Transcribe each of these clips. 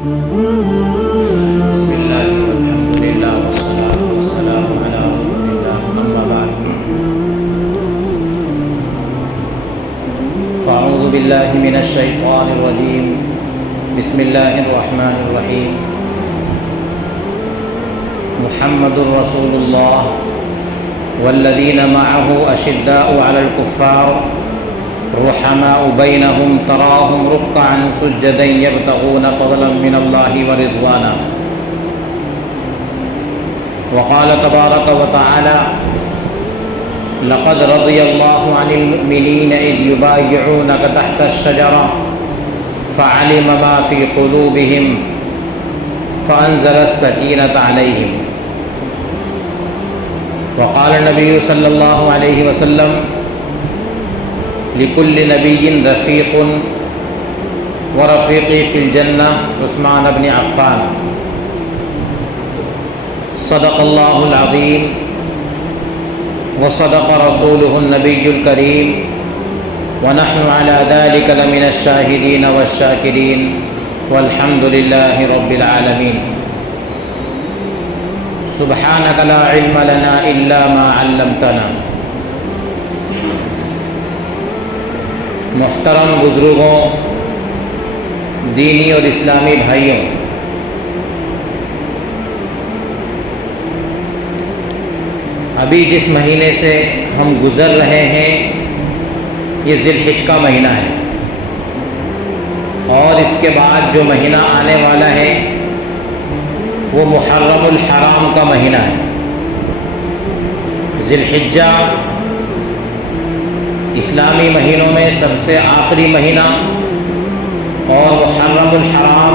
بسم الله والحمد لله والصلاة والسلام على رسول الله أما بعد فأعوذ بالله من الشيطان الرجيم بسم الله الرحمن الرحيم محمد رسول الله والذين معه أشداء على الكفار رحماء بينهم تراهم ركعا سجدا يبتغون فضلا من الله ورضوانا وقال تبارك وتعالى لقد رضي الله عن المؤمنين إذ يبايعونك تحت الشجرة فعلم ما في قلوبهم فأنزل السكينة عليهم وقال النبي صلى الله عليه وسلم لكل نبي رفيق ورفيقي في الجنة عثمان بن عفان صدق الله العظيم وصدق رسوله النبي الكريم ونحن على ذلك لمن الشاهدين والشاكرين والحمد لله رب العالمين سبحانك لا علم لنا إلا ما علمتنا محترم بزرگوں، دینی اور اسلامی بھائیوں، ابھی جس مہینے سے ہم گزر رہے ہیں یہ ذی الحجہ کا مہینہ ہے، اور اس کے بعد جو مہینہ آنے والا ہے وہ محرم الحرام کا مہینہ ہے۔ ذی الحجہ اسلامی مہینوں میں سب سے آخری مہینہ اور محرم الحرام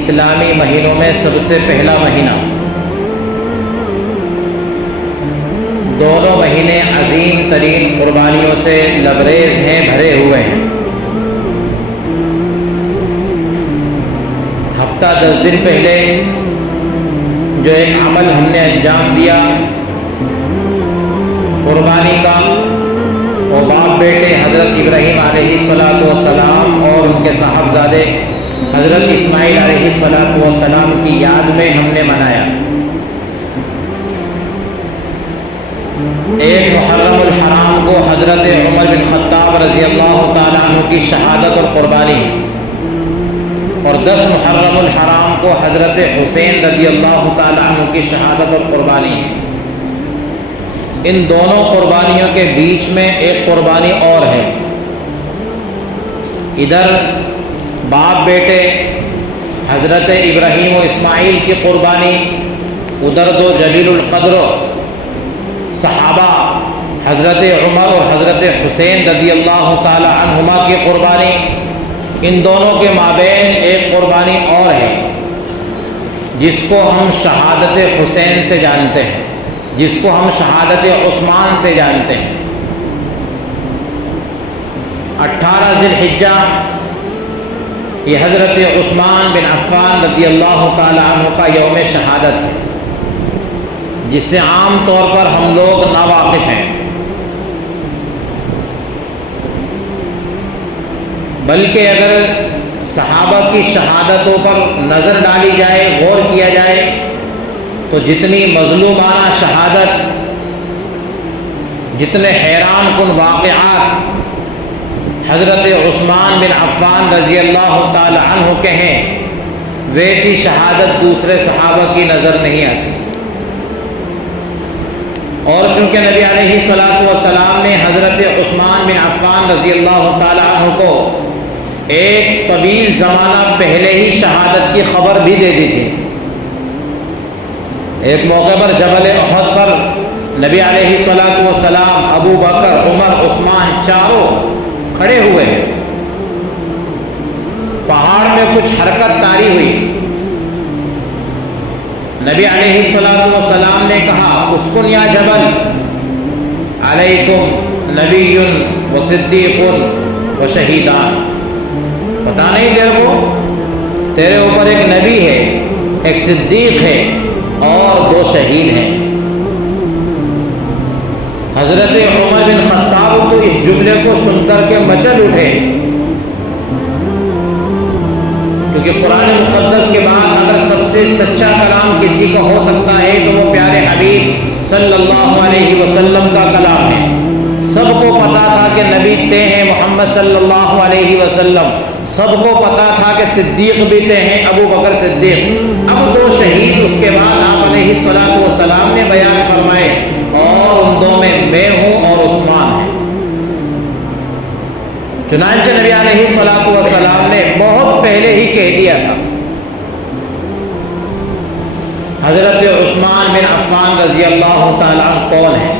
اسلامی مہینوں میں سب سے پہلا مہینہ۔ دونوں مہینے عظیم ترین قربانیوں سے لبریز ہیں، بھرے ہوئے ہیں۔ ہفتہ 10 دن پہلے جو ایک عمل ہم نے انجام دیا قربانی کا، وہ باپ بیٹے حضرت ابراہیم علیہ السلام اور ان کے صاحبزادے حضرت اسماعیل علیہ السلام کی یاد میں ہم نے منایا۔ ایک محرم الحرام کو حضرت عمر بن خطاب رضی اللہ تعالیٰ عنہ کی شہادت اور قربانی، اور 10 محرم الحرام کو حضرت حسین رضی اللہ تعالیٰ عنہ کی شہادت اور قربانی۔ ان دونوں قربانیوں کے بیچ میں ایک قربانی اور ہے۔ ادھر باپ بیٹے حضرت ابراہیم و اسماعیل کی قربانی، ادھر دو جلیل القدر صحابہ حضرت عمر اور حضرت حسین رضی اللہ تعالی عنہما کی قربانی۔ ان دونوں کے مابین ایک قربانی اور ہے جس کو ہم شہادت حسین سے جانتے ہیں، جس کو ہم شہادت عثمان سے جانتے ہیں۔ 18 ذی الحجہ یہ حضرت عثمان بن عفان رضی اللہ تعالی عنہ کا یوم شہادت ہے، جس سے عام طور پر ہم لوگ ناواقف ہیں، بلکہ اگر صحابہ کی شہادتوں پر نظر ڈالی جائے، غور کیا جائے، تو جتنی مظلومانہ شہادت، جتنے حیران کن واقعات حضرت عثمان بن عفان رضی اللہ تعالی عنہ کے ہیں، ویسی شہادت دوسرے صحابہ کی نظر نہیں آتی۔ اور چونکہ نبی علیہ السلام نے حضرت عثمان بن عفان رضی اللہ تعالی عنہ کو ایک طویل زمانہ پہلے ہی شہادت کی خبر بھی دے دی تھی۔ ایک موقع پر جبل احد پر نبی علیہ السلام، ابو بکر، عمر، عثمان چاروں کھڑے ہوئے ہیں۔ پہاڑ میں کچھ حرکت طاری ہوئی۔ نبی علیہ السلام نے کہا اسکن یا جبل علیکم نبی و صدیق و شہیدان، پتہ نہیں تیرے کو، تیرے اوپر ایک نبی ہے، ایک صدیق ہے اور 2 شہید ہیں۔ حضرت عمر بن خطاب تو اس جملے کو سن کر کے مچل اٹھے، کیونکہ قرآن مقدس کے بعد اگر سب سے سچا کلام کسی کا ہو سکتا ہے تو وہ پیارے حبیب صلی اللہ علیہ وسلم کا کلام ہے۔ سب کو پتا تھا کہ نبی تے ہیں محمد صلی اللہ علیہ وسلم، سب کو پتا تھا کہ صدیق بھی تے ہیں ابو بکر صدیق۔ اب دو شہید اس کے بعد آپ علیہ السلام نے بیان فرمائے، اور ان دو میں میں ہوں اور عثمان ہے۔ چنانچہ نبی علیہ السلام نے بہت پہلے ہی کہہ دیا تھا۔ حضرت عثمان بن عفان رضی اللہ تعالیٰ عنہ کون ہے؟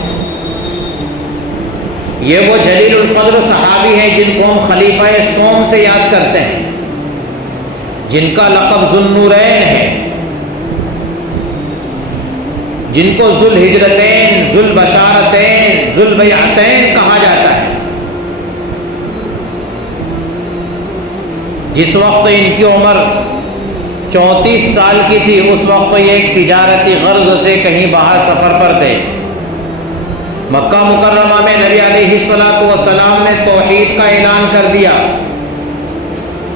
یہ وہ جلیل القدر صحابی ہیں جن کو ہم خلیفہ سوم سے یاد کرتے ہیں، جن کا لقب ذو النورین ہے، جن کو ذو الہجرتین، ذو البشارتین، ذو البیعتین کہا جاتا ہے۔ جس وقت ان کی عمر 34 سال کی تھی، اس وقت یہ ایک تجارتی غرض سے کہیں باہر سفر پر تھے۔ مکہ مکرمہ میں نبی علیہ السلام نے توحید کا اعلان کر دیا۔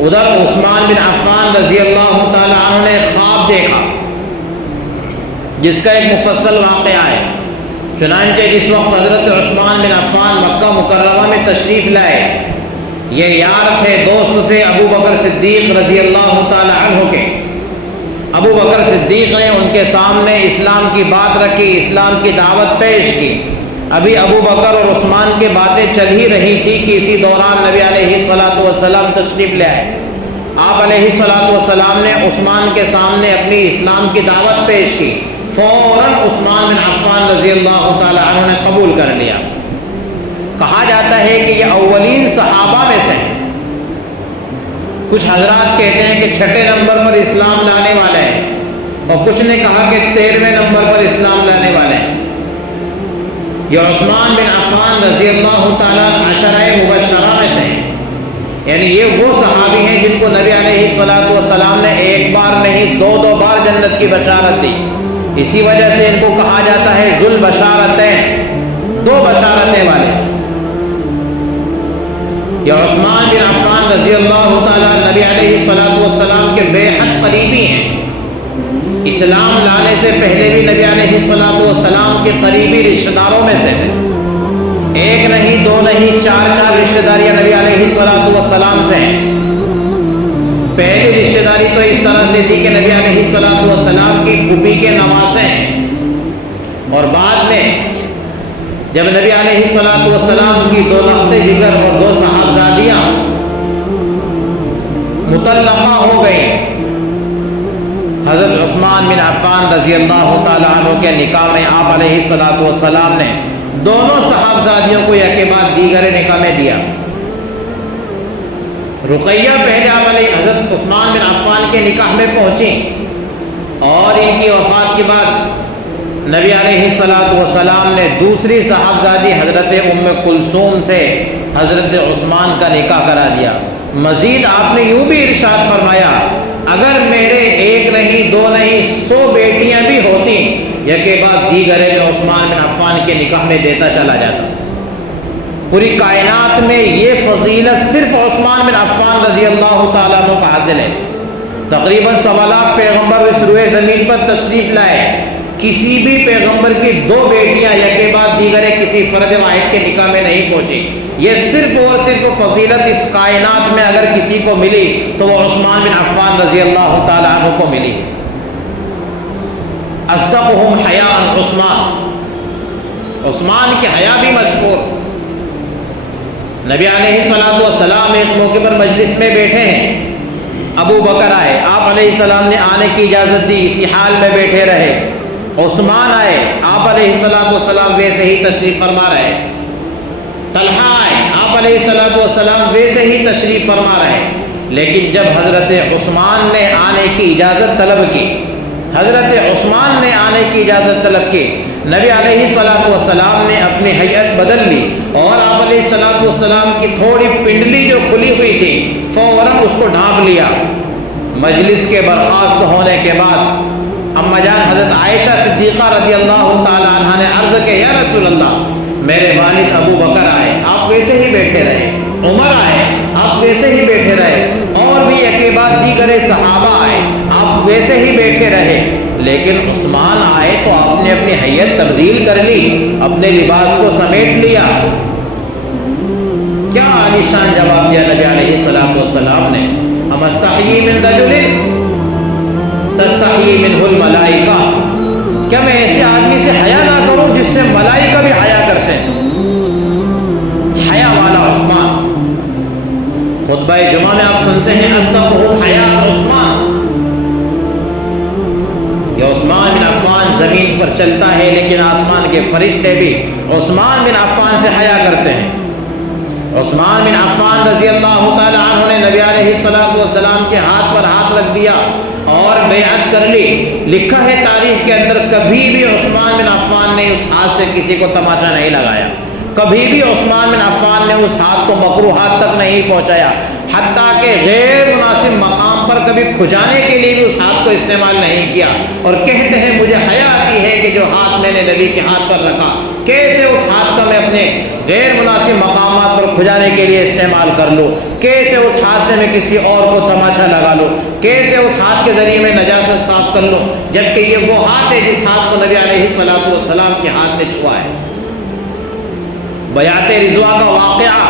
ادھر عثمان بن عفان رضی اللہ تعالی عنہ نے خواب دیکھا جس کا ایک مفصل واقعہ ہے۔ چنانچہ جس وقت حضرت عثمان بن عفان مکہ مکرمہ میں تشریف لائے، یہ یار تھے، دوست تھے ابو بکر صدیق رضی اللہ تعالی عنہ کے۔ ابو بکر صدیق نے ان کے سامنے اسلام کی بات رکھی، اسلام کی دعوت پیش کی۔ ابھی ابو بکر اور عثمان کی باتیں چل ہی رہی تھی کہ اسی دوران نبی علیہ السلام تشریف لے آئے۔ آپ علیہ السلام نے عثمان کے سامنے اپنی اسلام کی دعوت پیش کی۔ فوراً عثمان بن عفان رضی اللہ تعالی عنہ نے قبول کر لیا۔ کہا جاتا ہے کہ یہ اولین صحابہ میں سے ہیں۔ کچھ حضرات کہتے ہیں کہ 6 نمبر پر اسلام لانے والے ہیں، اور کچھ نے کہا کہ 13ویں نمبر پر اسلام لانے والے ہیں۔ یہ عثمان بن عفان رضی اللہ تعالیٰ عشرہ مبشرہ میں سے ہیں، یعنی یہ وہ صحابی ہیں جن کو نبی علیہ السلام نے ایک بار نہیں 2 بار جنت کی بشارت دی۔ اسی وجہ سے ان کو کہا جاتا ہے ذو البشارتین، 2 بشارتیں والے۔ یہ عثمان بن عفان رضی اللہ تعالیٰ نبی علیہ السلام کے بے حد قریبی ہیں۔ اسلام لانے سے پہلے بھی نبی علیہ السلام کے قریبی رشتہ داروں میں سے تھے۔ 1 نہیں 2 نہیں 4 رشتہ داریاں نبی علیہ السلام سے ہیں۔ پہلی رشتہ داری تو اس طرح سے تھی کہ نبی علیہ السلام کی پھوپھی کے نواسے ہیں، اور بعد میں جب نبی علیہ السلام کی 2 لخت جگر اور 2 صاحبزادیاں مطلقہ ہو گئیں، حضرت عثمان بن عفان رضی اللہ تعالیٰ عنہ کے نکاح میں آپ علیہ السلام نے دونوں صاحبزادیوں کو یک کے بعد دیگر نکاح میں دیا۔ رقیہ پہلے آپ علیہ حضرت عثمان بن عفان کے نکاح میں پہنچی، اور ان کی وفات کے بعد نبی علیہ السلام نے دوسری صاحبزادی حضرت ام کلثوم سے حضرت عثمان کا نکاح کرا دیا۔ مزید آپ نے یوں بھی ارشاد فرمایا، اگر میرے 1 نہیں 2 نہیں 100 بیٹیاں بھی ہوتی، یک کے بعد دیگر میں عثمان بن عفان کے نکاح میں دیتا چلا جاتا۔ پوری کائنات میں یہ فضیلت صرف عثمان بن عفان رضی اللہ تعالیٰ عنہ کا حاصل ہے۔ تقریباً 1.25 لاکھ پیغمبر اس روئے زمین پر تشریف لائے، کسی بھی پیغمبر کی 2 بیٹیاں یک کے بعد دیگر کسی فرد واحد کے نکاح میں نہیں پہنچی۔ یہ صرف اور صرف فضیلت اس کائنات میں اگر کسی کو ملی تو وہ عثمان بن عفان رضی اللہ تعالیٰ عنہ کو ملی۔ اصدقهم حیاء عثمان کے حیا بھی مشہور۔ نبی علیہ السلام ایک موقع پر مجلس میں بیٹھے ہیں، ابو بکر آئے، آپ علیہ السلام نے آنے کی اجازت دی، اسی حال میں بیٹھے رہے۔ عثمان آئے، آپ علیہ السلام ویسے ہی تشریف فرما رہے۔ طلحہ آئے، آپ علیہ السلام ویسے ہی تشریف فرما رہے۔ لیکن جب حضرت عثمان نے آنے کی اجازت طلب کی، نبی علیہ السلام نے اپنی ہیئت بدل لی، اور آپ علیہ السلام کی تھوڑی پنڈلی جو کھلی ہوئی تھی فوراً اس کو ڈھانپ لیا۔ مجلس کے برخاست ہونے کے بعد اما جان حضرت عائشہ صدیقہ رضی اللہ تعالی عنہ نے عرض کہ یا رسول اللہ، میرے والد ابو بکر آئے، آپ ویسے ہی بیٹھے رہے، عمر آئے، آپ ویسے ہی بیٹھے رہے، اور بھی ایک کے بعد دیگر صحابہ آئے، آپ ویسے ہی بیٹھے رہے، لیکن عثمان آئے تو آپ نے اپنی حیت تبدیل کر لی، اپنے لباس کو سمیٹ لیا۔ کیا عالیشان جواب دیا نبی علیہ السلام نے، ہم استحیی من رجل تستحیی منہ الملائکہ، کیا میں ایسے آدمی سے حیا نہ کروں جس سے ملائکہ بھی حیا کرتے ہیں؟ حیا والا عثمان، خطبہ جمعہ میں آپ سنتے ہیں اصدقہ حیا عثمان، یہ عثمان بن عفان زمین پر چلتا ہے لیکن آسمان کے فرشتے بھی عثمان بن عفان سے حیا کرتے ہیں۔ عثمان بن عفان رضی اللہ تعالی عنہ نے نبی علیہ السلام کے ہاتھ پر ہاتھ رکھ دیا اور بیعت کر لی۔ لکھا ہے تاریخ کے اندر کبھی بھی عثمان بن عفان نے اس ہاتھ سے کسی کو تماشا نہیں لگایا، کبھی بھی عثمان بن عفان نے اس ہاتھ کو مکروہات تک نہیں پہنچایا، حتیٰ کہ غیر مناسب مقام پر کبھی کھجانے کے لیے بھی اس ہاتھ کو استعمال نہیں کیا، اور کہتے ہیں مجھے حیا آتی ہے کہ جو ہاتھ میں نے نبی کے ہاتھ پر رکھا کیسے اس ہاتھ کو میں اپنے غیر مناسب مقامات پر کھجانے کے لیے استعمال کر لوں، کیسے اس ہاتھ سے میں کسی اور کو تماشا لگا لوں، کیسے اس ہاتھ کے ذریعے میں نجاست صاف کر لوں، جبکہ یہ وہ ہاتھ ہے جس ہاتھ کو نبی علیہ السلام کے ہاتھ میں چھوا ہے۔ بیعت رضوان کا واقعہ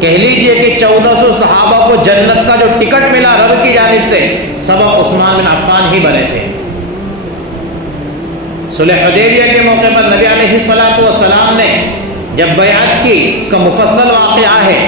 کہہ لیجئے کہ 1400 صحابہ کو جنت کا جو ٹکٹ ملا رب کی جانب سے، سبب عثمان بن عفان ہی بنے تھے۔ صلح حدیبیہ کے موقع پر نبی علیہ السلام نے جب بیعت کی، اس کا مفصل واقعہ ہے،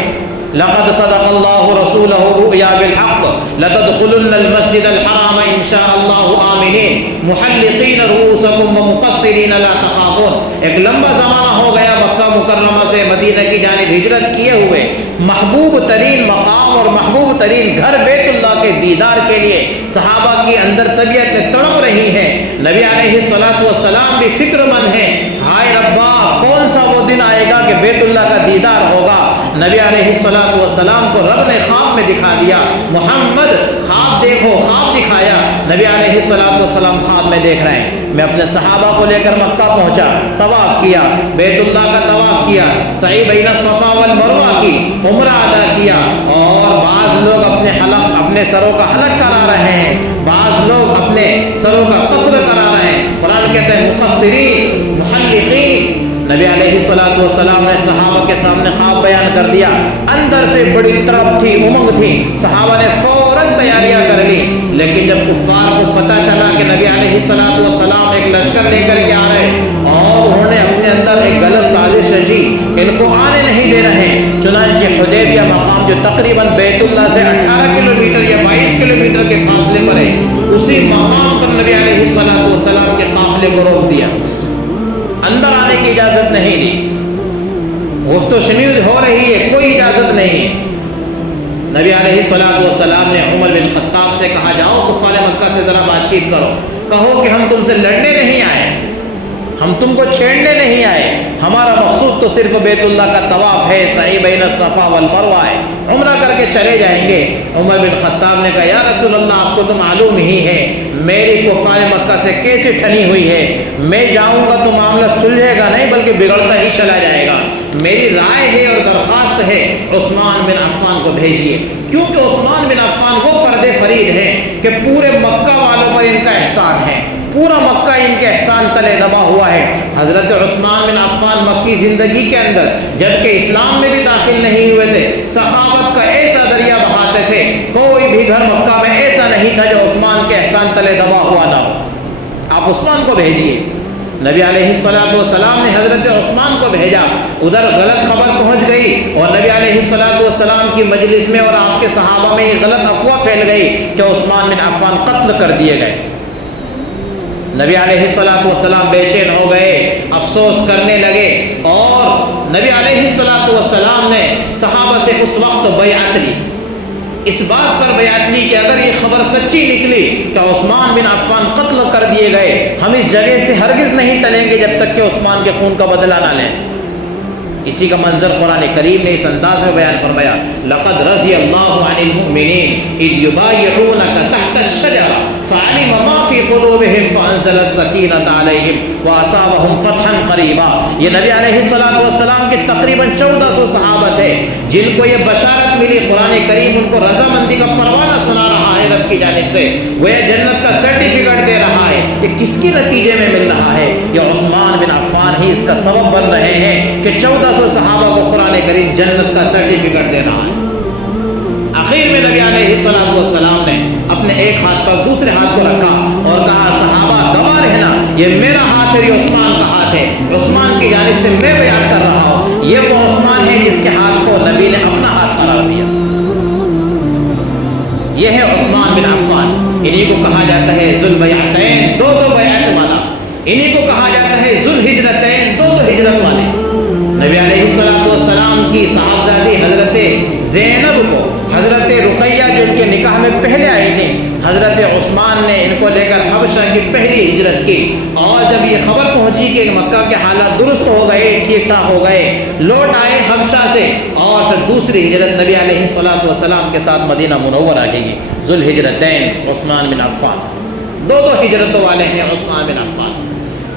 لقد صدق اللہ رسولہ الرؤیا بالحق لتدخلن المسجد الحرام ان شاء اللہ آمنین محلقین رؤوسکم ومقصرین لا تخافون۔ ایک لمبا زمانہ ہو گیا مکہ مکرمہ سے مدینہ کی جانب ہجرت کیے ہوئے، محبوب ترین مقام اور محبوب ترین گھر بیت اللہ کے دیدار کے لیے صحابہ کی اندر طبیعت میں تڑپ رہی ہے۔ نبی علیہ السلام بھی فکر مند ہیں، ہائے ربا کون سا وہ دن آئے گا کہ بیت اللہ کا دیدار ہوگا۔ نبی علیہ السلام کو رب نے خواب میں دکھا دیا، محمد خواب دیکھو، خواب دکھایا۔ نبی علیہ السلام خواب میں دیکھ رہے ہیں، میں اپنے صحابہ کو لے کر مکہ پہنچا، طواف کیا، بیت اللہ کا طواف کیا، سعی بین الصفا والمروہ کی، عمرہ ادا کیا، اور بعض لوگ اپنے سروں کا حلق کرا رہے ہیں، بعض لوگ اپنے سروں کا قصر کرا رہے ہیں۔ قرآن کہتے ہیں مقصرین محلقین۔ نبی علیہ السلام نے صحابہ کے سامنے خواب بیان کر دیا، اندر سے بڑی طرف تھی، امنگ تھی، صحابہ نے فوراً تیاریاں کر لی، لیکن جب کفار کو پتہ چلا کہ نبی علیہ السلام ایک لشکر لے کر کے آ رہے اور انہوں نے اپنے اندر ایک غلط سازش رچی، ان کو آنے نہیں دے رہے، چنانچہ حدیبیہ مقام جو تقریباً بیت اللہ سے 18 کلومیٹر یا 22 کلومیٹر کے فاصلے پر ہے، اسی مقام پر نبی علیہ السلام کے قافلے کو روک دیا، اندر آنے کی اجازت نہیں دی، گفت و شنید ہو رہی ہے، کوئی اجازت نہیں ہے۔ نبی علیہ السلام نے عمر بن خطاب سے کہا جاؤ کفار مکہ سے ذرا بات چیت کرو، کہو کہ ہم تم سے لڑنے نہیں آئے، ہم تم کو چھیڑنے نہیں آئے، ہمارا مقصود تو صرف بیت اللہ کا طواف ہے، سعی بین الصفا والمروہ ہے، عمرہ کر کے چلے جائیں گے۔ عمر بن خطاب نے کہا یا رسول اللہ آپ کو تو معلوم ہی ہے میری کفار مکہ سے کیسے ٹھنی ہوئی ہے، میں جاؤں گا تو معاملہ سلجھے گا نہیں بلکہ بگڑتا ہی چلا جائے گا، میری رائے ہے اور درخواست ہے عثمان بن عفان کو بھیجیے، کیونکہ عثمان بن عفان وہ فرد فرید ہیں کہ پورے مکہ والوں پر ان کا احسان ہے، پورا مکہ ان کے احسان تلے دبا ہوا ہے۔ حضرت عثمان بن عفان مکی زندگی کے اندر جبکہ اسلام میں بھی داخل نہیں ہوئے تھے، صحابت کا ایسا دریا بہاتے تھے، کوئی بھی گھر مکہ میں ایسا نہیں تھا جو عثمان کے احسان تلے دبا ہوا نہ ہو، آپ عثمان کو بھیجیے۔ نبی علیہ السلام نے حضرت عثمان کو بھیجا، ادھر غلط خبر پہنچ گئی اور نبی علیہ السلام کی مجلس میں اور آپ کے صحابہ میں یہ غلط افواہ پھیل گئی کہ عثمان بن عفان قتل کر دیے گئے۔ نبی علیہ السلام بے چین ہو گئے، افسوس کرنے لگے، اور نبی علیہ السلام نے صحابہ سے اس وقت بیعت لی، اس بات پر بیعت لی کہ اگر یہ خبر سچی نکلی کہ عثمان بن عفان قتل کر دیے گئے، ہم اس جگہ سے ہرگز نہیں ٹلیں گے جب تک کہ عثمان کے خون کا بدلہ نہ لیں۔ اسی کا منظر قرآن کریم نے اس انداز میں بیان فرمایا، لقد رضی اللہ عن المؤمنین اذ یبایعونک تحت الشجرہ فعلم ما فی قلوبہم فانزل فانزلت سکینۃ علیہم واصابہم فتحا قریبا. یہ نبی علیہ الصلوۃ والسلام کے تقریباً 1400 صحابہ تھے جن کو یہ بشارت ملی. قرآن کریم ان کو رضامندی کا پروانہ سنا رہا ہے رب کی جانب سے. وہ جنت کا سرٹیفکیٹ دے رہا ہے. یہ کس کے نتیجے میں مل رہا ہے؟ یہ عثمان بن عفان ہی اس کا سبب بن رہے ہیں کہ 1400 صحابہ کو قرآن کریم جنت کا سرٹیفکیٹ دے رہا ہے. آخر میں نبی علیہ الصلوۃ والسلام نے اپنے ایک ہاتھ پر دوسرے ہاتھ کو رکھا اور کہا صحابہ گواہ رہنا یہ میرا ہاتھ ہے, یہ عثمان کا ہاتھ ہے. عثمان کی جانب سے میں بیان کر رہا ہوں. یہ وہ عثمان ہے جس کے ہاتھ کو نبی نے اپنا ہاتھ قرار دیا. یہ ہے عثمان بن عفان. انہی کو کہا جاتا ہے ذوالبیعتین, دو بیعت والا. انہی کو کہا جاتا ہے ذوالہجرتین, دو ہجرت والے. نبی علیہ الصلوۃ والسلام کی صاحبزادی حضرت زینب کو حضرت رقیہ جو ان کے نکاح میں پہلے آئی تھی, حضرت عثمان نے ان کو لے کر حبشہ کی پہلی ہجرت کی. اور جب یہ خبر پہنچی کہ مکہ کے حالات درست ہو گئے, ٹھیک ٹھاک ہو گئے, لوٹ آئے حبشہ سے, اور پھر دوسری ہجرت نبی علیہ الصلوۃ والسلام کے ساتھ مدینہ منورہ کی گئی. ذوالہجرتین عثمان بن عفان, دو ہجرتوں والے ہیں عثمان بن عفان.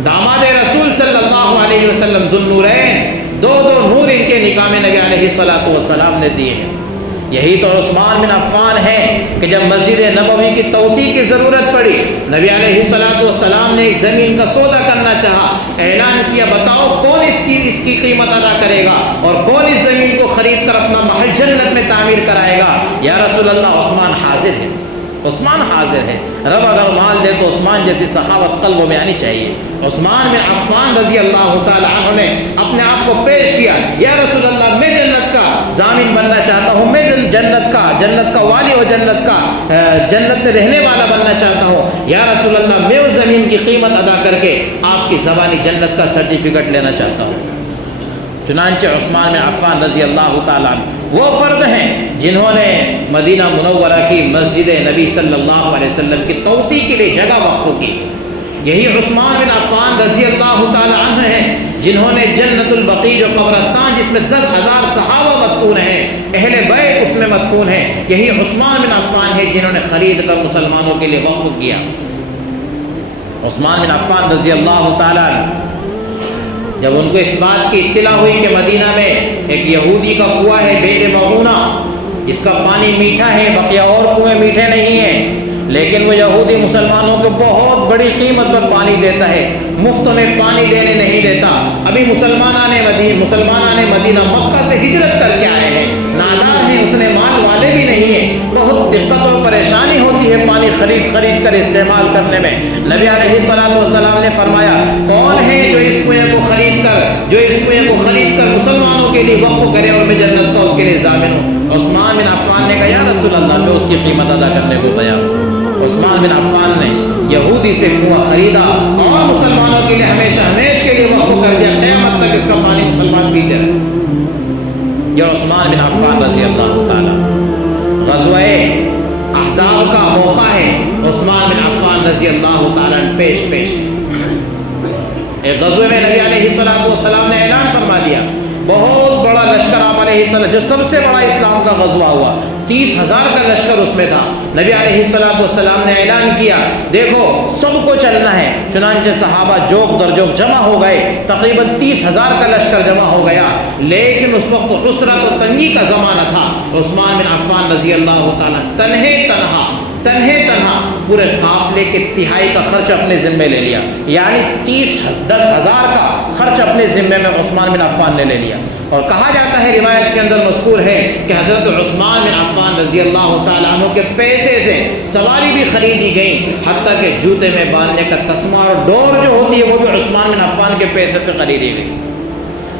داماد رسول صلی اللہ علیہ وسلم ذوالنورین, دو نور ان کے نکاح میں نبی علیہ الصلوۃ والسلام نے دیے ہیں. یہی تو عثمان بن عفان ہے کہ جب مسجد نبوی کی توسیع کی ضرورت پڑی, نبی علیہ الصلوۃ والسلام نے ایک زمین کا سودا کرنا چاہا. اعلان کیا بتاؤ کون اس کی قیمت ادا کرے گا اور کون اس زمین کو خرید کر اپنا محل جنت میں تعمیر کرائے گا. یا رسول اللہ عثمان حاضر ہے, عثمان حاضر ہے. رب اگر مال دے تو عثمان جیسی سخاوت قلبوں میں آنی چاہیے. عثمان بن عفان رضی اللہ تعالی عنہ نے اپنے آپ کو پیش کیا, یا رسول اللہ میں جنت کا ضامن بننا چاہتا ہوں, میں جنت کا والی و جنت میں رہنے والا بننا چاہتا ہوں. یا رسول اللہ میں اس زمین کی قیمت ادا کر کے آپ کی زبانی جنت کا سرٹیفکیٹ لینا چاہتا ہوں. چنانچہ عثمان بن عفان رضی اللہ تعالیٰ عنہ وہ فرد ہیں جنہوں نے مدینہ منورہ کی مسجد نبی صلی اللہ علیہ وسلم کی توسیع کے لیے جگہ وقف کی. یہی عثمان بن عفان رضی اللہ تعالیٰ عنہ ہیں جنہوں نے جنت البقیع جو قبرستان جس میں 10,000 صحابہ مدفون ہیں, اہل بیت اس میں مدفون ہیں, یہی عثمان بن عفان ہے جنہوں نے خرید کر مسلمانوں کے لیے وقف کیا. عثمان بن عفان رضی اللہ تعالیٰ عنہ جب ان کو اس بات کی اطلاع ہوئی کہ مدینہ میں ایک یہودی کا کنواں ہے بیت معونہ, جس کا پانی میٹھا ہے, بقیہ اور کنویں میٹھے نہیں ہیں, لیکن وہ یہودی مسلمانوں کو بہت بڑی قیمت پر پانی دیتا ہے, مفت میں پانی دینے نہیں دیتا. ابھی مسلمانان مدینہ مکہ سے ہجرت کر کے آئے ہیں, نادار ہیں, اتنے مال والے بھی نہیں ہیں, بہت دقت اور پریشانی ہوتی ہے پانی خرید کر استعمال کرنے میں. نبی علیہ الصلوۃ والسلام نے فرمایا کون ہے جو اس کنویں کو خرید کر مسلمانوں کے لیے وقف کرے اور میں جنت کا اس کے لیے ضامن ہوں. عثمان بن عفان نے کہا یا رسول اللہ میں اس کی قیمت ادا کرنے کو تیار ہوں. عثمان بن عفان نے یہودی سے کنواں خریدا اور مسلمانوں کے لیے ہمیشہ کے لیے وقف کر دیا, قیامت تک اس کا پانی مسلمان پیتے رہے. یہ عثمان بن عفان رضی اللہ تعالیٰ. غزوہ احزاب کا موقع ہے, عثمان بن عفان رضی اللہ تعالیٰ پیش ایک غزوے میں نبی علیہ الصلوۃ والسلام نے اعلان فرما دیا, بہت بڑا لشکر آپ علیہ السلام, جو سب سے بڑا اسلام کا غزوہ ہوا, 30,000 کا لشکر اس میں تھا. نبی علیہ الصلوۃ والسلام نے اعلان کیا دیکھو سب کو چلنا ہے. چنانچہ صحابہ جوک در جوک جمع ہو گئے, تقریباً 30,000 کا لشکر جمع ہو گیا. لیکن اس وقت عسرت و تنگی کا زمانہ تھا. عثمان بن عفان رضی اللہ تعالیٰ تنہا پورے قافلے کے تہائی کا خرچ اپنے ذمے لے لیا, یعنی 10,000 کا خرچ اپنے ذمے میں عثمان بن عفان نے لے لیا. اور کہا جاتا ہے, روایت کے اندر مذکور ہے کہ حضرت عثمان بن عفان رضی اللہ تعالیٰ عنہ کے پیسے سے سواری بھی خریدی گئی, حتیٰ کہ جوتے میں باندھنے کا تسمہ اور ڈور جو ہوتی ہے وہ بھی عثمان بن عفان کے پیسے سے خریدی گئی.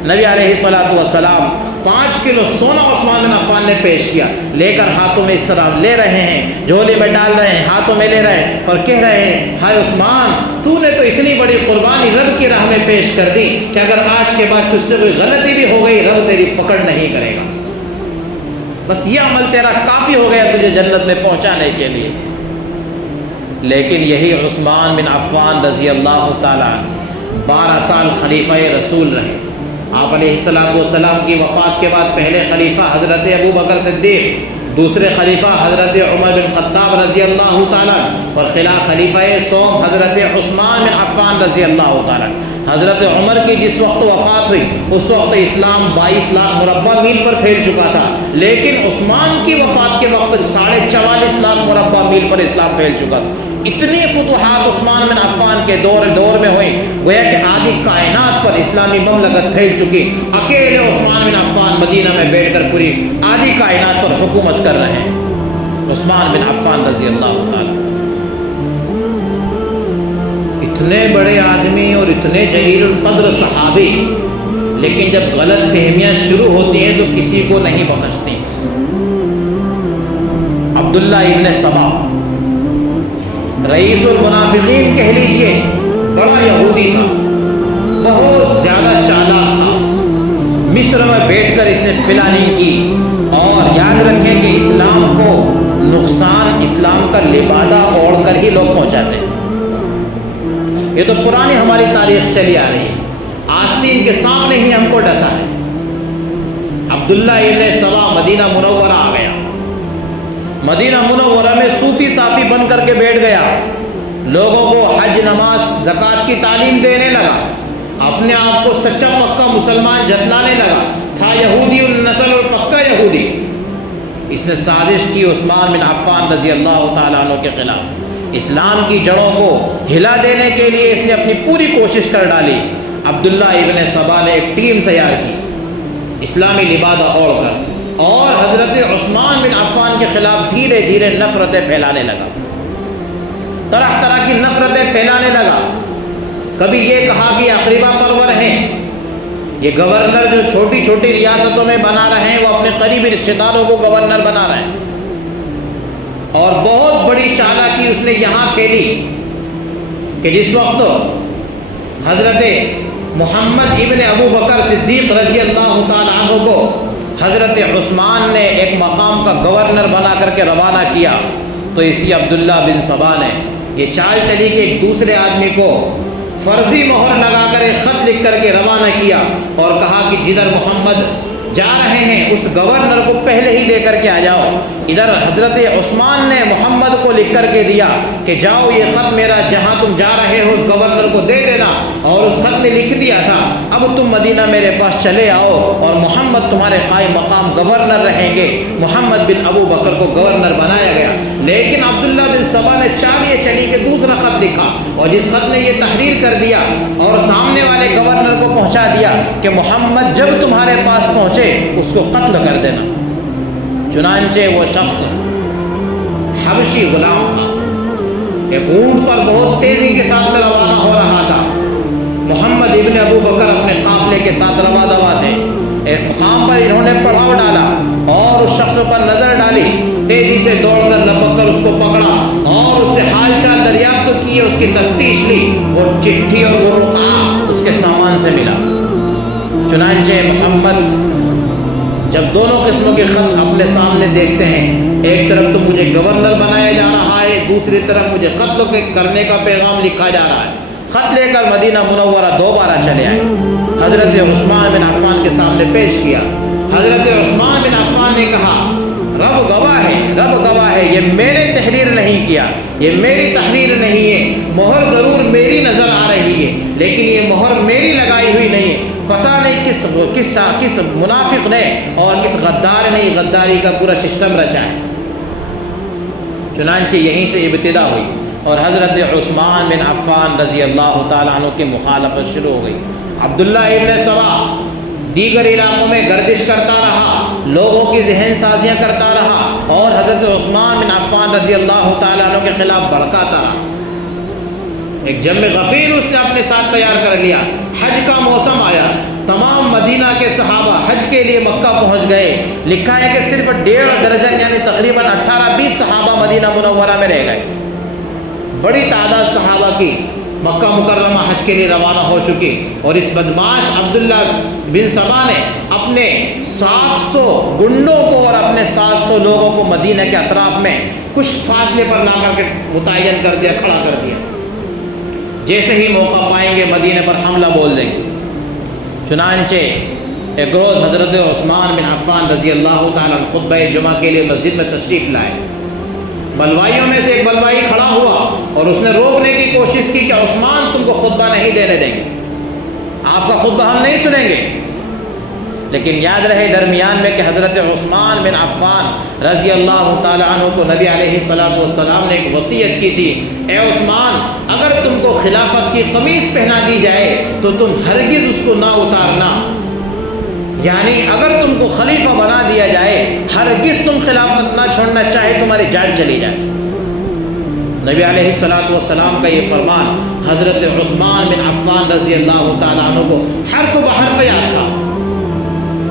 نبی علیہ الصلوۃ والسلام 5 کلو سونا عثمان بن عفان نے پیش کیا, لے کر ہاتھوں میں اس طرح لے رہے ہیں, جھولی میں ڈال رہے ہیں, ہاتھوں میں لے رہے ہیں اور کہہ رہے ہیں ہائے عثمان تو نے تو اتنی بڑی قربانی رب کی راہ میں پیش کر دی کہ اگر آج کے بعد تجھ سے کوئی غلطی بھی ہو گئی رب تیری پکڑ نہیں کرے گا, بس یہ عمل تیرا کافی ہو گیا تجھے جنت میں پہنچانے کے لیے. لیکن یہی عثمان بن عفان رضی اللہ تعالیٰ 12 سال خلیفہ رسول رہے. آپ علیہ السلام کی وفات کے بعد پہلے خلیفہ حضرت ابو بکر صدیق دوسرے خلیفہ حضرت عمر بن خطاب رضی اللہ تعالیٰ اور خلیفہ سوم حضرت عثمان بن عفان رضی اللہ تعالیٰ. حضرت عمر کی جس وقت وفات ہوئی اس وقت اسلام 22 لاکھ مربع میل پر پھیل چکا تھا، لیکن عثمان کی وفات کے وقت 44.5 لاکھ مربع میل پر اسلام پھیل چکا تھا. اتنی فتوحات عثمان بن عفان کے دور میں ہوئی، گویا کہ آدھی کائنات پر اسلامی مملکت پھیل چکی. اکیلے عثمان بن عفان مدینہ میں بیٹھ کر پوری آدھی کائنات پر حکومت کر رہے ہیں. عثمان بن عفان رضی اللہ تعالی، اتنے بڑے آدمی اور اتنے جلیل القدر صحابی، لیکن جب غلط فہمیاں شروع ہوتی ہیں تو کسی کو نہیں بخشتی. عبداللہ ابن سبا رئیس المنافقین کہہ لیجئے، بڑا یہودی تھا، بہت زیادہ چالاک تھا. مصر میں بیٹھ کر اس نے پلاننگ کی، اور یاد رکھیں کہ اسلام کو نقصان اسلام کا لبادہ اوڑھ کر ہی لوگ پہنچاتے ہیں. یہ تو پرانی ہماری تاریخ چلی آ رہی ہے، آستین کے سامنے ہی ہم کو ڈسا ہے. عبداللہ ابن سبا مدینہ منورہ آ گیا. مدینہ منورہ میں صوفی صافی بن کر کے بیٹھ گیا، لوگوں کو حج نماز زکوٰۃ کی تعلیم دینے لگا، اپنے آپ کو سچا پکا مسلمان جتلانے لگا. تھا یہودی النسل اور پکا یہودی. اس نے سازش کی عثمان بن عفان رضی اللہ تعالیٰ عنہ کے خلاف. اسلام کی جڑوں کو ہلا دینے کے لیے اس نے اپنی پوری کوشش کر ڈالی. عبداللہ ابن سبا نے ایک ٹیم تیار کی اسلامی لبادہ اوڑھ کر، اور حضرت عثمان بن عفان کے خلاف دھیرے دھیرے نفرتیں پھیلانے لگا، طرح طرح کی نفرتیں پھیلانے لگا. کبھی یہ کہا کہ اقربا پرور ہیں، یہ گورنر جو چھوٹی چھوٹی ریاستوں میں بنا رہے ہیں وہ اپنے قریبی رشتہ داروں کو گورنر بنا رہے ہیں. اور بہت بڑی چالاکی اس نے یہاں کھیلی کہ جس وقت حضرت محمد ابن ابو بکر صدیق رضی اللہ تعالیٰ عنہ کو حضرت عثمان نے ایک مقام کا گورنر بنا کر کے روانہ کیا، تو اسی عبداللہ بن سبا نے یہ چال چلی کہ ایک دوسرے آدمی کو فرضی مہر لگا کر ایک خط لکھ کر کے روانہ کیا، اور کہا کہ جدھر محمد جا رہے ہیں اس گورنر کو پہلے ہی لے کر کے آ جاؤ. ادھر حضرت عثمان نے محمد کو لکھ کر کے دیا کہ جاؤ یہ خط میرا جہاں تم جا رہے ہو اس گورنر کو دے دینا، اور اس خط میں لکھ دیا تھا اب تم مدینہ میرے پاس چلے آؤ اور محمد تمہارے قائم مقام گورنر رہیں گے. محمد بن ابو بکر کو گورنر بنایا گیا. لیکن عبداللہ بن سبا نے چال یہ چلی کہ دوسرا خط لکھا، اور جس خط نے یہ تحریر کر دیا اور سامنے والے گورنر کو پہنچا دیا کہ محمد جب تمہارے پاس پہنچے اس کو قتل کر دینا. چنانچہ وہ شخص حبشی غلام تھا، ایک اونٹ پر بہت تیزی کے ساتھ روانہ ہو رہا تھا. محمد ابن ابو بکر اپنے قافلے کے ساتھ رواں دوا تھے. ایک مقام پر انہوں نے پڑاؤ ڈالا اور اس شخص پر نظر ڈالی، تیزی سے دوڑ کر لپک کر اس کو پکڑا اور اس سے حال چال دریافت کی، اس کی تفتیش لی. وہ چٹھی اور وہ رقعہ اس کے سامان سے ملا. چنانچہ محمد جب دونوں قسموں کے خط اپنے سامنے دیکھتے ہیں، ایک طرف تو مجھے گورنر بنایا جا رہا ہے، دوسری طرف مجھے قتل کرنے کا پیغام لکھا جا رہا ہے. خط لے کر مدینہ منورہ دوبارہ چلے آئے، حضرت عثمان بن عفان کے سامنے پیش کیا. حضرت عثمان بن عفان نے کہا رب گواہ ہے، رب گواہ ہے، یہ میں نے تحریر نہیں کیا، یہ میری تحریر نہیں ہے. مہر ضرور میری نظر آ رہی ہے لیکن یہ مہر میری لگائی ہوئی نہیں ہے. پتہ نہیں کس منافق نے اور کس غدار نے غداری کا پورا سسٹم رچا ہے. چنانچہ یہیں سے ابتدا ہوئی اور حضرت عثمان بن عفان رضی اللہ تعالیٰ عنہ کی مخالفت شروع ہو گئی. عبداللہ ابن سبا دیگر علاقوں میں گردش کرتا رہا، لوگوں کی ذہن سازیاں کرتا رہا اور حضرت عثمان بن عفان رضی اللہ تعالیٰ عنہ کے خلاف بھڑکاتا رہا. ایک جم غفیر اس نے اپنے ساتھ تیار کر لیا. حج کا موسم آیا، تمام مدینہ کے صحابہ حج کے لیے مکہ پہنچ گئے. لکھا ہے کہ صرف 1.5 درجن یعنی تقریباً 18-20 صحابہ مدینہ منورہ میں رہ گئے. بڑی تعداد صحابہ کی مکہ مکرمہ حج کے لیے روانہ ہو چکی، اور اس بدماش عبداللہ بن سبا نے اپنے 700 گنڈوں کو اور اپنے 700 لوگوں کو مدینہ کے اطراف میں کچھ فاصلے پر لا کر کے متعین کر دیا، کھڑا کر دیا. جیسے ہی موقع پائیں گے مدینہ پر حملہ بول دیں گے. چنانچہ ایک روز حضرت عثمان بن عفان رضی اللہ تعالیٰ عنہ خطبہ جمعہ کے لیے مسجد میں تشریف لائے. بلوائیوں میں سے ایک بلوائی کھڑا ہوا اور اس نے روکنے کی کوشش کی کہ عثمان تم کو خطبہ نہیں دینے دیں گے، آپ کا خطبہ ہم نہیں سنیں گے. لیکن یاد رہے درمیان میں کہ حضرت عثمان بن عفان رضی اللہ تعالیٰ عنہ کو نبی علیہ السلام نے ایک وصیت کی تھی، اے عثمان اگر تم کو خلافت کی قمیص پہنا دی جائے تو تم ہرگز اس کو نہ اتارنا، یعنی اگر تم کو خلیفہ بنا دیا جائے ہرگز تم خلافت نہ چھوڑنا، چاہے تمہاری جان چلی جائے. نبی علیہ السلام کا یہ فرمان حضرت عثمان بن عفان رضی اللہ تعالیٰ عنہ کو حرف بحرف یاد تھا.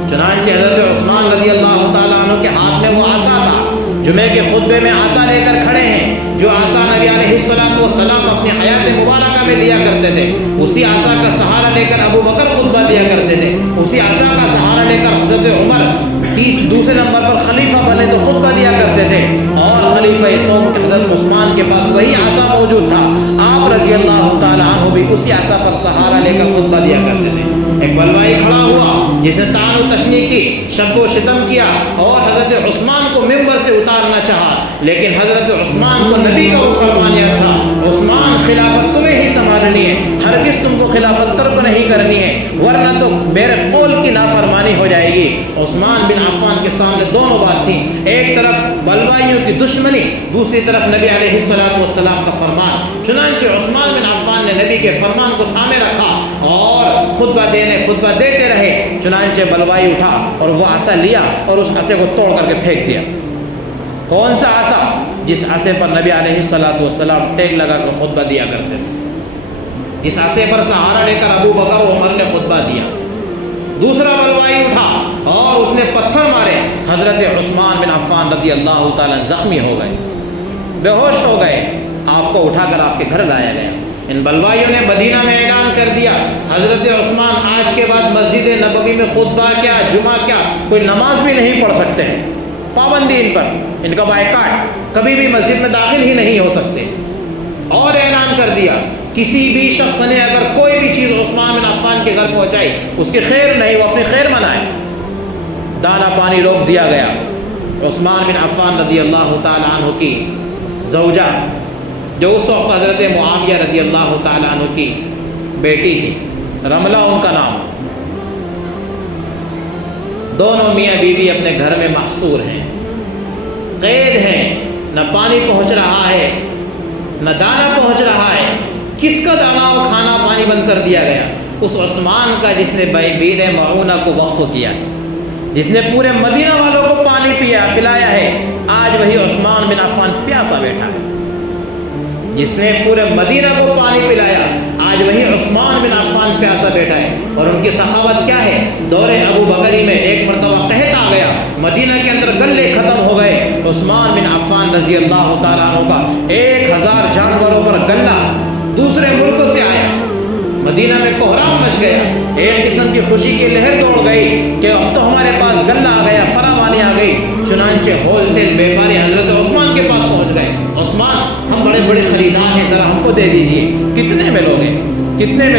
چنانچہ حضرت عثمان رضی اللہ تعالیٰ عنہ کے ہاتھ میں وہ عصا تھا. جمعے کے خطبے میں عصا لے کر کھڑے ہیں، جو عصا نبی علیہ السلام اپنی حیات مبارکہ میں لیا کرتے تھے. اسی عصا کا سہارا لے کر ابو بکر خطبہ دیا کرتے تھے. اسی عصا کا سہارا لے کر حضرت عمر دوسرے نمبر پر خلیفہ بنے تو خطبہ دیا کرتے تھے. اور خلیفہ سوم کے حضرت عثمان کے پاس وہی عصا موجود تھا. آپ رضی اللہ تعالیٰ عنہ بھی اسی عصا پر سہارا لے کر خطبہ دیا کرتے تھے. ایک بلوائی کھڑا ہوا جس نے طعن و تشنیع کی، شب و شتم کیا اور حضرت عثمان کو ممبر سے اتارنا چاہا. لیکن حضرت عثمان کو نبی کا وہ فرمان یاد تھا، عثمان خلافت تمہیں ہی سنبھالنی ہے، ہرگز تم کو خلافت ترک نہیں کرنی ہے، ورنہ تو میرے قول کی نافرمانی ہو جائے گی. عثمان بن عفان کے سامنے دونوں بات تھیں، ایک طرف بلوائیوں کی دشمنی، دوسری طرف نبی علیہ السلام کا فرمان. چنانچہ عثمان بن عفان نے نبی کے فرمان کو تھامے رکھا اور خطبہ دیتے رہے. چنانچہ بلوائی اٹھا اور وہ عصا لیا اور اس عصے کو توڑ کر کے پھینک دیا. کون سا عصا؟ جس عصے پر نبی علیہ السلام ٹیک لگا کر خطبہ دیا کرتے تھے. اس عصے پر سہارا لے کر ابو بکر و عمر نے خطبہ دیا. دوسرا بلوائی اٹھا اور اس نے پتھر مارے. حضرت عثمان بن عفان رضی اللہ تعالیٰ زخمی ہو گئے، بے ہوش ہو گئے. آپ کو اٹھا کر آپ کے گھر لایا گیا. ان بلوائیوں نے مدینہ میں اعلان کر دیا، حضرت عثمان آج کے بعد مسجد نبوی میں خطبہ کیا، جمعہ کیا، کوئی نماز بھی نہیں پڑھ سکتے ہیں. پابندی ان پر، ان کا بائیکاٹ، کبھی بھی مسجد میں داخل ہی نہیں ہو سکتے. اور اعلان کر دیا کسی بھی شخص نے اگر کوئی بھی چیز عثمان بن عفان کے گھر پہنچائی اس کی خیر نہیں، وہ اپنی خیر منائے. دانا پانی روک دیا گیا. عثمان بن عفان رضی اللہ تعالیٰ عنہ کی زوجہ جو اس وقت حضرت معاویہ رضی اللہ تعالیٰ عنہ کی بیٹی تھی، رملہ ان کا نام، دونوں میاں بیوی اپنے گھر میں محصور ہیں، قید ہیں. نہ پانی پہنچ رہا ہے نہ دانا پہنچ رہا ہے. کس کا دانا اور کھانا پانی بند کر دیا گیا؟ اس عثمان کا جس نے بیر معونہ کو وقف کیا، جس نے پورے مدینہ والوں کو پانی پلایا ہے. آج وہی عثمان بن عفان پیاسا بیٹھا ہے. جس نے پورے مدینہ کو پانی پلایا، آج وہی عثمان بن عفان پیاسا بیٹھا ہے. اور ان کی سخاوت کیا ہے؟ دور ابو بکری میں ایک مرتبہ قحط آ گیا، مدینہ کے اندر گلے ختم ہو گئے. عثمان بن عفان رضی اللہ تعالیٰ عنہ کا 1000 جانوروں پر گلہ دوسرے ملکوں سے آیا. مدینہ میں کوہرام مچ گیا. ایک قسم کی خوشی کی لہر دوڑ گئی کہ اب تو ہمارے پاس گلہ آ گیا، فراوانی آ گئی. چنانچہ ہول سیل بیپاری حضرت عثمان کے پاس پہنچ گئے. عثمان ہم بڑے بڑے خریدار ہیں، ذرا ہم کو دے دیجئے. کتنے میں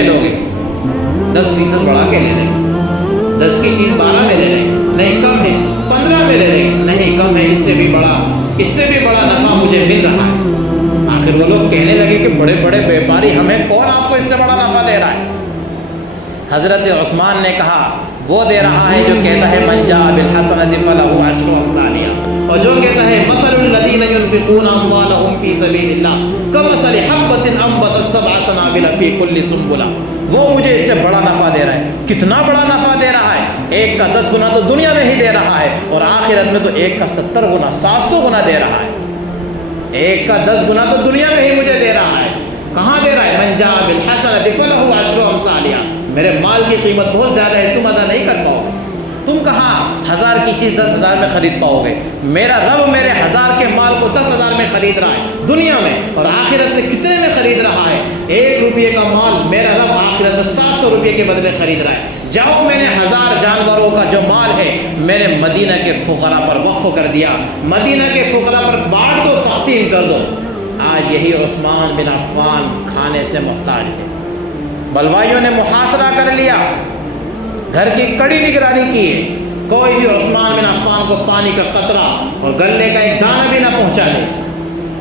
لوگے؟ 10% بڑھا کے لے لیں، 10 کی 3 12 میں لے لیں. نہیں کم ہے، 15 میں لے لیں. نہیں کم ہے، اس سے بھی بڑا نفع مجھے مل رہا ہے. آخر وہ لوگ کہنے لگے کہ بڑے بڑے بیپاری، ہمیں کون آپ کو اس سے بڑا نفع دے رہا ہے؟ حضرت عثمان نے کہا وہ دے رہا ہے جو کہتا ہے من جاء بالحسنۃ فلہ عشر امثالها، اور جو کہتا ہے مثل الذین ينفقون اموالهم فی سبیل اللہ کمثل حبۃ انبتت 7 سنابل فی کل سنبلہ، وہ مجھے اس سے بڑا نفع دے رہا ہے. کتنا بڑا نفع دے رہا ہے؟ 1 کا 10 گنا تو دنیا میں ہی دے رہا ہے، اور آخرت میں تو 1 کا 70 گنا 700 گنا دے رہا ہے. 1 کا 10 گنا تو دنیا میں ہی مجھے دے رہا ہے. کہاں دے رہا ہے؟ من جاء بالحسنۃ فلہ عشر امثالها. میرے مال کی قیمت بہت زیادہ ہے، تم ادا نہیں کر پاؤ گے. تم کہاں 1000 کی چیز 10,000 میں خرید پاؤ گے؟ میرا رب میرے 1000 کے مال کو 10,000 میں خرید رہا ہے دنیا میں، اور آخرت میں کتنے میں خرید رہا ہے؟ 1 روپے کا مال میرا رب آخرت میں 700 روپے کے بدلے خرید رہا ہے. جاؤ، میں نے 1000 جانوروں کا جو مال ہے میں نے مدینہ کے فقراء پر وقف کر دیا. مدینہ کے فقراء پر بانٹ دو، تقسیم کر دو. آج یہی عثمان بن عفان کھانے سے محتاج ہے. بلوائیوں نے محاصرہ کر لیا. گھر کی کڑی نگرانی کی ہے، کوئی بھی عثمان بن عفان کو پانی کا قطرہ اور گلے کا ایک دانہ بھی نہ پہنچا دے۔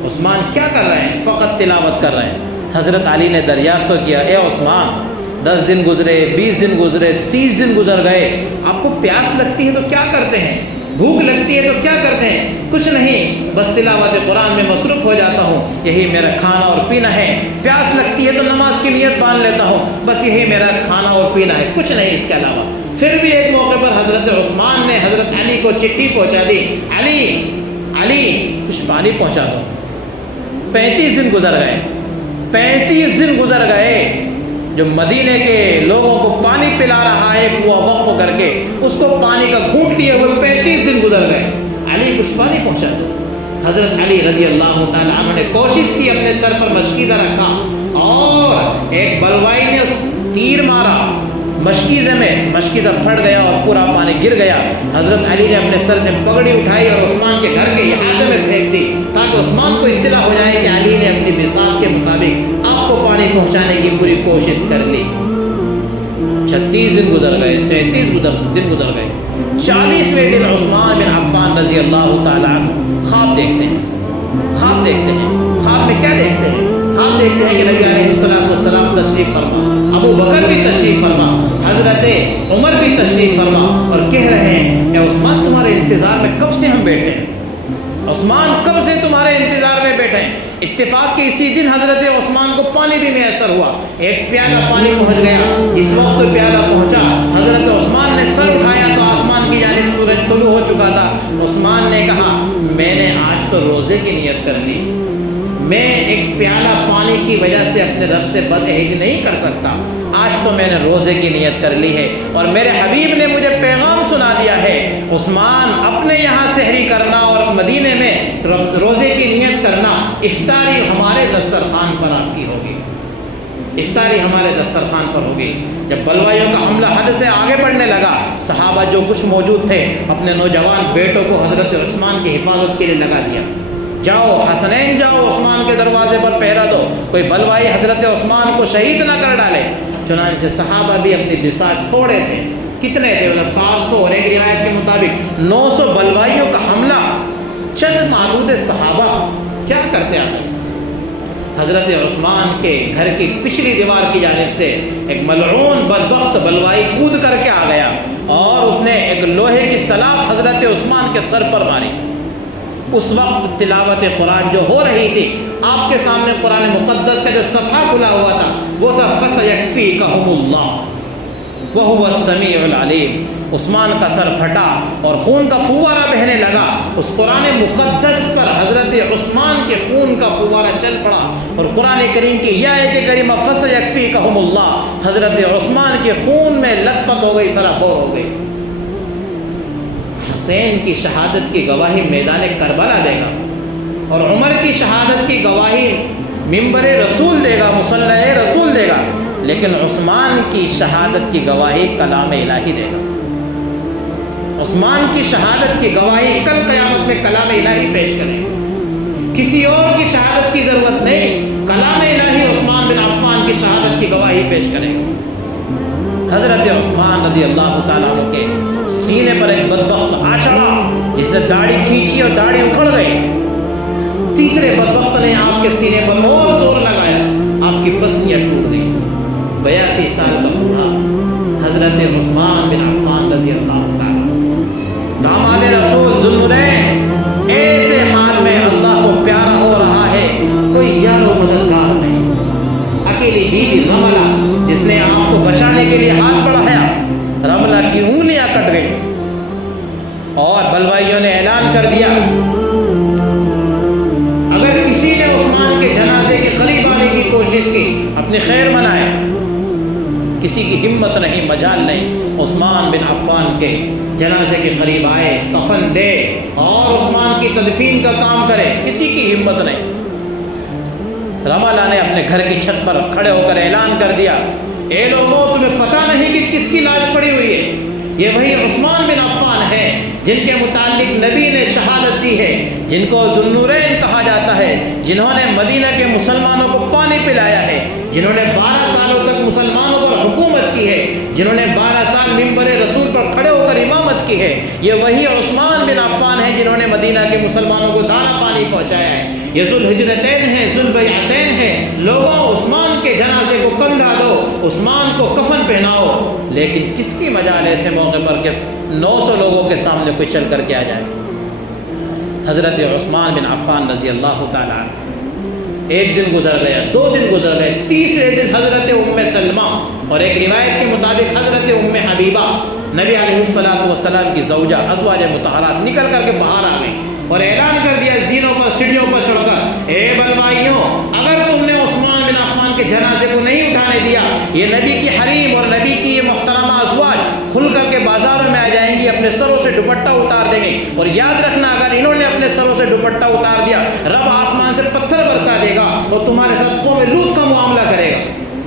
عثمان کیا کر رہے ہیں؟ فقط تلاوت کر رہے ہیں۔ حضرت علی نے دریافت کیا، اے عثمان 10 دن گزرے، 20 دن گزرے، 30 دن گزر گئے، آپ کو پیاس لگتی ہے تو کیا کرتے ہیں؟ بھوک لگتی ہے تو کیا کرتے ہیں؟ کچھ نہیں، بس تلاوت قرآن میں مصروف ہو جاتا ہوں، یہی میرا کھانا اور پینا ہے۔ پیاس لگتی ہے تو نماز کی نیت باندھ لیتا ہوں، بس یہی میرا کھانا اور پینا ہے، کچھ نہیں اس کے علاوہ۔ پھر بھی ایک موقع پر حضرت عثمان نے حضرت علی کو چٹھی پہنچا دی، علی کچھ پانی پہنچا دو۔ 35 دن گزر گئے، 35 دن گزر گئے، جو مدینے کے لوگوں کو پانی پلا رہا ہے وہ وقف کر کے اس کو پانی کا گھونٹ لیے ہوئے 35 دن گزر گئے، علی کچھ پانی پہنچا دو۔ حضرت علی رضی اللہ تعالیٰ عنہ نے کوشش کی، اپنے سر پر مشکیزہ رکھا اور ایک بلوائی نے اس تیر مارا مشکیزے میں، مشکیزہ پھٹ گیا اور پورا پانی گر گیا۔ حضرت علی نے اپنے سر سے پگڑی اٹھائی اور عثمان کے گھر کے احاطے میں پھینک دی تاکہ عثمان کو اطلاع ہو جائے کہ علی نے اپنی بساط کے مطابق آپ کو پانی پہنچانے کی پوری کوشش کر لی۔ 36 دن گزر گئے، 37 دن گزر گئے، 40ویں دن عثمان بن عفان رضی اللہ تعالیٰ عنہ خواب دیکھتے ہیں۔ خواب میں کیا دیکھتے ہیں؟ خواب دیکھتے ہیں کہ نبی علیہ السلام تشریف فرما، ابو بکر بھی تشریف فرما، حضرت عمر بھی تشریف فرما، اور کہہ رہے ہیں اے عثمان تمہارے انتظار میں کب سے ہم بیٹھے ہیں، عثمان کب سے تمہارے انتظار میں بیٹھے ہیں۔ اتفاق کے اسی دن حضرت عثمان کو پانی بھی میسر ہوا، ایک پیالہ پانی پہنچ گیا۔ اس وقت پیالہ پہنچا، حضرت عثمان نے سر اٹھایا تو آسمان کی جانب سورج طلوع ہو چکا تھا۔ عثمان نے کہا میں نے آج تو روزے کی نیت کر لی، میں ایک پیالہ پانی کی وجہ سے اپنے رب سے بدعہدی نہیں کر سکتا، آج تو میں نے روزے کی نیت کر لی ہے اور میرے حبیب نے مجھے پیغام سنا دیا ہے عثمان اپنے یہاں سحری کرنا اور مدینے میں روزے کی نیت کرنا، افطاری ہمارے دسترخوان پر آپ کی ہوگی، افطاری ہمارے دسترخوان پر ہوگی۔ جب بلوائیوں کا حملہ حد سے آگے بڑھنے لگا، صحابہ جو کچھ موجود تھے اپنے نوجوان بیٹوں کو حضرت عثمان کی حفاظت کے لیے لگا دیا، جاؤ حسنین جاؤ عثمان کے دروازے پر پہرا دو، کوئی بلوائی حضرت عثمان کو شہید نہ کر ڈالے۔ چنانچہ صحابہ بھی اپنی بساط تھوڑے تھے، کتنے تھے؟ 700 اور ایک روایت کے مطابق 900 بلوائیوں کا حملہ، چند معدود صحابہ کیا کرتے آتے؟ حضرت عثمان کے گھر کی پچھلی دیوار کی جانب سے ایک ملعون بدبخت بلوائی کود کر کے آ گیا اور اس نے ایک لوہے کی سلاخ حضرت عثمان کے سر پر ماری۔ اس وقت تلاوت قرآن جو ہو رہی تھی، آپ کے سامنے قرآن مقدس کا جو صفحہ کھلا ہوا تھا وہ تھا فَسَيَكْفِيكَهُمُ اللَّهُ وَهُوَ السَّمِيعُ الْعَلِيمُ۔ عثمان کا سر پھٹا اور خون کا فوارہ بہنے لگا، اس قرآن مقدس پر حضرت عثمان کے خون کا فوارہ چل پڑا اور قرآن کریم کی یہ آیت کریمہ فَسَيَكْفِيكَهُمُ اللَّهُ حضرت عثمان کے خون میں لت پت ہو گئی، سرابور ہو گئی۔ حسین کی شہادت کی گواہی میدان کربلا دے گا اور عمر کی شہادت کی گواہی ممبر رسول دے گا، مصلی رسول دے گا، لیکن عثمان کی شہادت کی گواہی کلام الہی دے گا۔ عثمان کی شہادت کی گواہی کل قیامت میں کلام الہی پیش کرے گا، کسی اور کی شہادت کی ضرورت نہیں، کلام الہی عثمان بن عفان کی شہادت کی گواہی پیش کرے گا۔ حضرت عثمان رضی اللہ تعالیٰ عنہ کے سینے پر ایک بدبخت آ چڑھا جس نے داڑھی کھینچی اور داڑھی اکھڑ گئی۔ تیسرے بدبخت نے آپ کے سینے پر اور زور لگایا، آپ کی پسلیاں ٹوٹ گئی۔ 82 سال کا بوڑھا حضرت عثمان بن عفان رضی اللہ تعالیٰ داماد رسول ذوالنورین ایسے حال میں اللہ کو پیارا ہو رہا ہے، کوئی یار و مددگار نہیں، اکیلی بیوی رملہ جس نے آپ کو بچانے کے لیے ہاتھ بڑھایا، رملہ کی انگلیاں کٹ گئی اور بلوائیوں نے اعلان کر دیا اگر کسی نے عثمان کے جنازے کے قریب آنے کی کوشش کی اپنی خیر منائے۔ کسی کی ہمت نہیں، مجال نہیں، عثمان بن عفان کے جنازے کے قریب آئے، کفن دے اور عثمان کی تدفین کا کام کرے، کسی کی ہمت نہیں۔ رملہ نے اپنے گھر کی چھت پر کھڑے ہو کر اعلان کر دیا، اے لوگوں تمہیں پتہ نہیں کہ کس کی لاش پڑی ہوئی ہے؟ یہ وہی عثمان بن عفان ہے جن کے متعلق نبی نے شہادت دی ہے، جن کو ذوالنورین کہا جاتا ہے، جنہوں نے مدینہ کے مسلمانوں کو پانی پلایا ہے، جنہوں نے 12 سالوں تک مسلمانوں پر حکومت کی ہے، جنہوں نے 12 سال منبر رسول پر کھڑے ہو کر امامت کی ہے، یہ وہی عثمان بن عفان ہیں جنہوں نے مدینہ کے مسلمانوں کو دانا پانی پہنچایا ہے۔ یہ ذوالحجرتین ہیں، ذوالبیعتین ہیں۔ لوگوں عثمان کے جنازے کو کندھا دو، عثمان کو کفن پہناؤ، لیکن کس کی مجال ہے ایسے موقع پر کہ 900 لوگوں کے سامنے کوئی چل کر کے آ جائے؟ حضرت عثمان بن عفان رضی اللہ تعالیٰ عنہ، ایک دن گزر گیا، 2 دن گزر گئے، تیسرے دن حضرت ام سلمہ اور ایک روایت کے مطابق حضرت ام حبیبہ نبی علیہ الصلوۃ کی زوجہ ازواج مطہرات نکل کر کے باہر آ گئی اور اعلان کر دیا زینوں پر سیڑھیوں پر چڑھ کر، اے بلوائیوں، اگر تم نے عثمان بن عفان کے جنازے کو نہیں اٹھانے دیا، یہ نبی کی حریم اور نبی کی یہ محترمہ ازواج کھل کر کے بازاروں میں آ جائیں گی، اپنے سروں سے دوپٹہ اتار دیں گے، اور یاد رکھنا اگر انہوں نے اپنے سروں سے دوپٹہ اتار دیا، رب آسمان سے پتھر برسا دے گا اور تمہارے ساتھ قوم لوط کا معاملہ کرے گا۔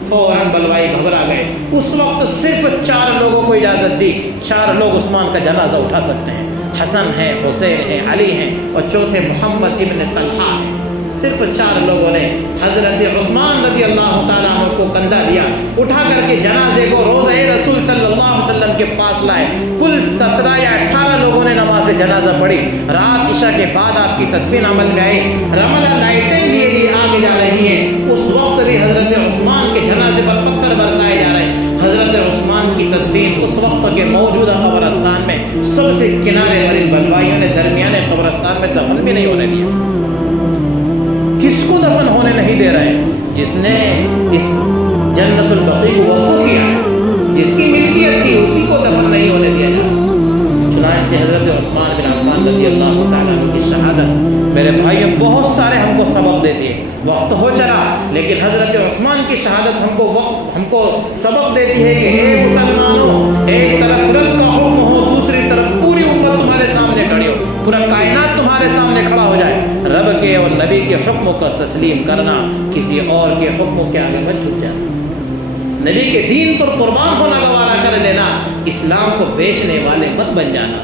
فوراً بلوائی گھبرا گئے۔ اس وقت صرف 4 لوگوں کو اجازت دی، 4 لوگ عثمان کا جنازہ اٹھا سکتے ہیں، حسن ہے، حسین ہے، علی ہیں، اور چوتھے محمد ابن طلحہ ہیں۔ صرف 4 لوگوں نے حضرت عثمان رضی اللہ تعالیٰ عنہ کو کندھا دیا، اٹھا کر کے جنازے کو روضہ رسول صلی اللہ علیہ وسلم کے پاس لائے۔ کل 17 یا 18 لوگوں نے نماز جنازہ پڑھی۔ رات عشاء کے بعد آپ کی تدفین عمل میں آئی۔ رمضان لائٹیں لیے آگے جا رہی ہیں، اس وقت بھی حضرت عثمان کے جنازے پر پتھر برسائے جا رہے ہیں۔ حضرت عثمان کی تدفین اس وقت کے موجودہ قبرستان میں سب سے کنارے والے بلوائیوں نے درمیانے قبرستان میں دفن بھی نہیں ہونے دیا۔ کس کو دفن ہونے نہیں دے رہے؟ جس نے اس جنت البقیع کو وقف کیا ہے، جس کی ملکیت تھی، اسی کو دفن نہیں ہونے دیا جائے۔ چنانچہ حضرت عثمان بن عفان رضی اللہ تعالیٰ عنہ کی شہادت میرے بھائیوں بہت سارے ہم کو سبق دیتی ہے۔ وقت ہو چلا، لیکن حضرت عثمان کی شہادت ہم کو سبق دیتی ہے کہ اے مسلمانوں، ایک طرف رب کا حکم ہو، دوسری طرف پوری امت تمہارے سامنے کھڑی ہو، پورا کائنات تمہارے سامنے کھڑا ہو جائے، رب کے اور نبی کے حکم کو تسلیم کرنا، کسی اور کے حکم کے آگے مت جھک جانا، نبی کے دین پر قربان ہونا گوارا کر لینا، اسلام کو بیچنے والے مت بن جانا۔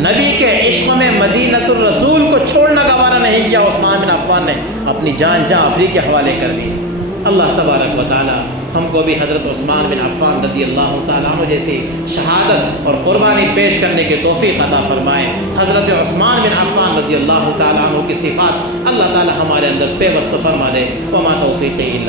نبی کے عشق میں مدینۃ الرسول کو چھوڑنا گوارا نہیں کیا عثمان بن عفان نے، اپنی جان آفری کے حوالے کر دی۔ اللہ تبارک و تعالی ہم کو بھی حضرت عثمان بن عفان رضی اللہ تعالیٰ عنہ جیسی شہادت اور قربانی پیش کرنے کی توفیق عطا فرمائے۔ حضرت عثمان بن عفان رضی اللہ تعالیٰ عنہ کی صفات اللہ تعالیٰ ہمارے اندر پیوست فرما دے۔ وما توفیقی الا